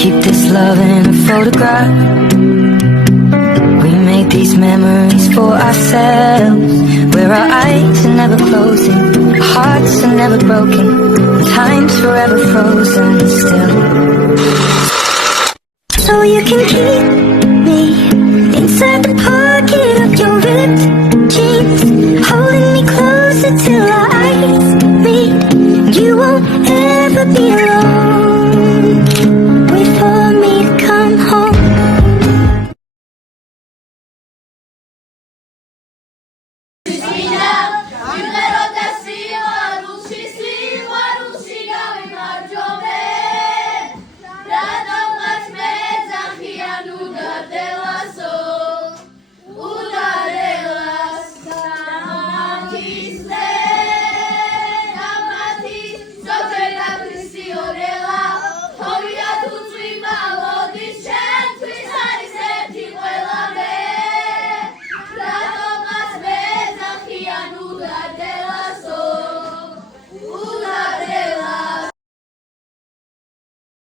Keep this love in a photograph. We make these memories for ourselves, where our eyes are never closing, our hearts are never broken, time's forever frozen still. So you can keep me inside the pocket of your ripped jeans, holding me closer till our eyes meet. You won't ever be alone. Wait for me to come home.